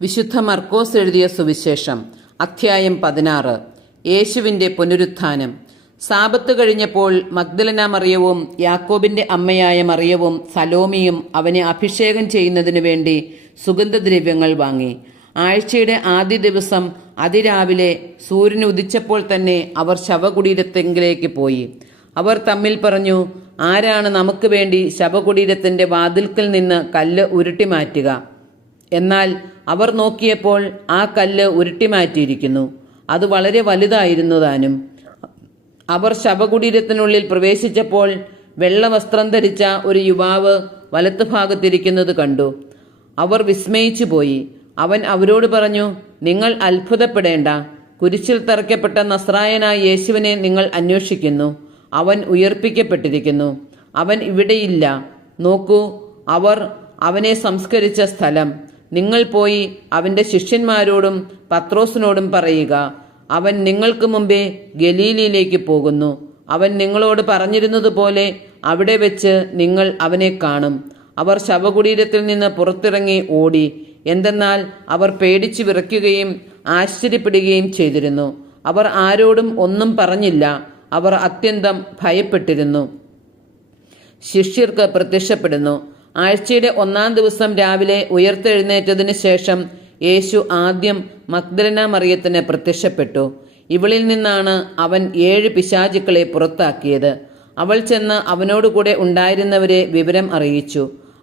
വിശുദ്ധ മർക്കോസ് എഴുതിയ സുവിശേഷം അധ്യായം 16. യേശുവിൻ്റെ പുനരുത്ഥാനം. സാബത്ത് കഴിഞ്ഞപ്പോൾ മഗ്ദലന മറിയവും യാക്കോബിൻ്റെ അമ്മയായ മറിയവും സലോമിയും അവനെ അഭിഷേകം ചെയ്യുന്നതിനു വേണ്ടി സുഗന്ധദ്രവ്യങ്ങൾ വാങ്ങി. ആഴ്ചയുടെ ആദ്യ ദിവസം അതിരാവിലെ സൂര്യൻ ഉദിച്ചപ്പോൾ തന്നെ അവർ ശവകുടീരത്തെങ്കിലേക്ക് പോയി. അവർ തമ്മിൽ പറഞ്ഞു, ആരാണ് നമുക്ക് വേണ്ടി ശവകുടീരത്തിൻ്റെ വാതിൽക്കൽ നിന്ന് കല്ല് ഉരുട്ടി മാറ്റുക? എന്നാൽ അവർ നോക്കിയപ്പോൾ ആ കല്ല് ഉരുട്ടിമാറ്റിയിരിക്കുന്നു. അത് വളരെ വലുതായിരുന്നു താനും. അവർ ശവകുടീരത്തിനുള്ളിൽ പ്രവേശിച്ചപ്പോൾ വെള്ളവസ്ത്രം ധരിച്ച ഒരു യുവാവ് വലത്തുഭാഗത്തിരിക്കുന്നത് കണ്ടു. അവർ വിസ്മയിച്ചു പോയി. അവൻ അവരോട് പറഞ്ഞു, നിങ്ങൾ അത്ഭുതപ്പെടേണ്ട. കുരിശിൽ തറയ്ക്കപ്പെട്ട നസ്രായനായ യേശുവിനെ നിങ്ങൾ അന്വേഷിക്കുന്നു. അവൻ ഉയർപ്പിക്കപ്പെട്ടിരിക്കുന്നു. അവൻ ഇവിടെയില്ല. നോക്കൂ, അവർ അവനെ സംസ്കരിച്ച സ്ഥലം. നിങ്ങൾ പോയി അവൻ്റെ ശിഷ്യന്മാരോടും പത്രോസിനോടും പറയുക, അവൻ നിങ്ങൾക്ക് മുമ്പേ ഗലീലയിലേക്ക് പോകുന്നു. അവൻ നിങ്ങളോട് പറഞ്ഞിരുന്നതുപോലെ അവിടെ വെച്ച് നിങ്ങൾ അവനെ കാണും. അവർ ശവകുടീരത്തിൽ നിന്ന് പുറത്തിറങ്ങി ഓടി. എന്തെന്നാൽ അവർ പേടിച്ചു വിറയ്ക്കുകയും ആശ്ചര്യപ്പെടുകയും ചെയ്തിരുന്നു. അവർ ആരോടും ഒന്നും പറഞ്ഞില്ല. അവർ അത്യന്തം ഭയപ്പെട്ടിരുന്നു. ശിഷ്യർക്ക് പ്രത്യക്ഷപ്പെടുന്നു. ആഴ്ചയുടെ 1-ാം ദിവസം രാവിലെ ഉയർത്തെഴുന്നേറ്റതിന് ശേഷം യേശു ആദ്യം മഗ്ദലന മറിയത്തിന് പ്രത്യക്ഷപ്പെട്ടു. ഇവളിൽ നിന്നാണ് അവൻ 7 പിശാചുക്കളെ പുറത്താക്കിയത്. അവൾ ചെന്ന് അവനോടുകൂടെ ഉണ്ടായിരുന്നവരെ വിവരം അറിയിച്ചു.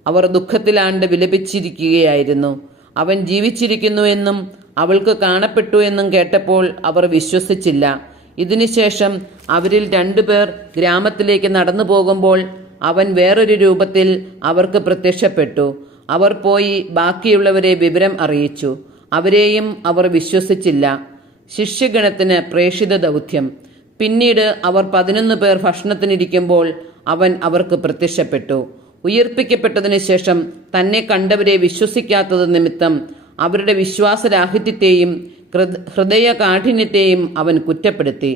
അവർ ദുഃഖത്തിലാണ്ട് വിലപിച്ചിരിക്കുകയായിരുന്നു. അവൻ ജീവിച്ചിരിക്കുന്നുവെന്നും അവൾക്ക് കാണപ്പെട്ടു എന്നും കേട്ടപ്പോൾ അവർ വിശ്വസിച്ചില്ല. ഇതിനുശേഷം അവരിൽ 2 പേർ ഗ്രാമത്തിലേക്ക് നടന്നു പോകുമ്പോൾ അവൻ വേറൊരു രൂപത്തിൽ അവർക്ക് പ്രത്യക്ഷപ്പെട്ടു. അവർ പോയി ബാക്കിയുള്ളവരെ വിവരം അറിയിച്ചു. അവരെയും അവർ വിശ്വസിച്ചില്ല. ശിഷ്യഗണത്തിന് പ്രേഷിത ദൗത്യം. പിന്നീട് അവർ 11 പേർ ഭക്ഷണത്തിനിരിക്കുമ്പോൾ അവൻ അവർക്ക് പ്രത്യക്ഷപ്പെട്ടു. ഉയർപ്പിക്കപ്പെട്ടതിന് ശേഷം തന്നെ കണ്ടവരെ വിശ്വസിക്കാത്തത് നിമിത്തം അവരുടെ വിശ്വാസരാഹിത്യത്തെയും ഹൃദയകാഠിന്യത്തെയും അവൻ കുറ്റപ്പെടുത്തി.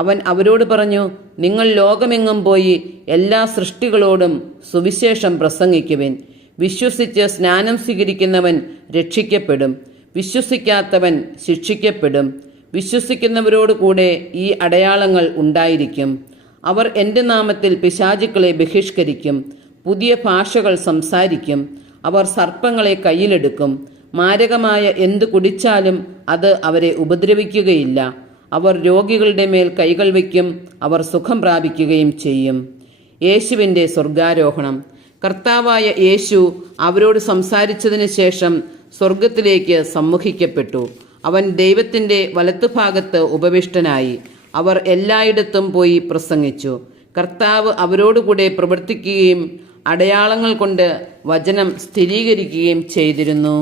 അവൻ അവരോട് പറഞ്ഞു, നിങ്ങൾ ലോകമെങ്ങും പോയി എല്ലാ സൃഷ്ടികളോടും സുവിശേഷം പ്രസംഗിക്കുവിൻ. വിശ്വസിച്ച് സ്നാനം സ്വീകരിക്കുന്നവൻ രക്ഷിക്കപ്പെടും, വിശ്വസിക്കാത്തവൻ ശിക്ഷിക്കപ്പെടും. വിശ്വസിക്കുന്നവരോടുകൂടെ ഈ അടയാളങ്ങൾ ഉണ്ടായിരിക്കും. അവർ എൻ്റെ നാമത്തിൽ പിശാചുക്കളെ ബഹിഷ്കരിക്കും, പുതിയ ഭാഷകൾ സംസാരിക്കും, അവർ സർപ്പങ്ങളെ കയ്യിലെടുക്കും, മാരകമായ എന്തു കുടിച്ചാലും അത് അവരെ ഉപദ്രവിക്കുകയില്ല. അവർ രോഗികളുടെ മേൽ കൈകൾ വയ്ക്കും, അവർ സുഖം പ്രാപിക്കുകയും ചെയ്യും. യേശുവിൻ്റെ സ്വർഗാരോഹണം. കർത്താവായ യേശു അവരോട് സംസാരിച്ചതിന് ശേഷം സ്വർഗത്തിലേക്ക് സമ്മുഖിക്കപ്പെട്ടു. അവൻ ദൈവത്തിൻ്റെ വലത്തുഭാഗത്ത് ഉപവിഷ്ടനായി. അവർ എല്ലായിടത്തും പോയി പ്രസംഗിച്ചു. കർത്താവ് അവരോടുകൂടെ പ്രവർത്തിക്കുകയും അടയാളങ്ങൾ കൊണ്ട് വചനം സ്ഥിരീകരിക്കുകയും ചെയ്തിരുന്നു.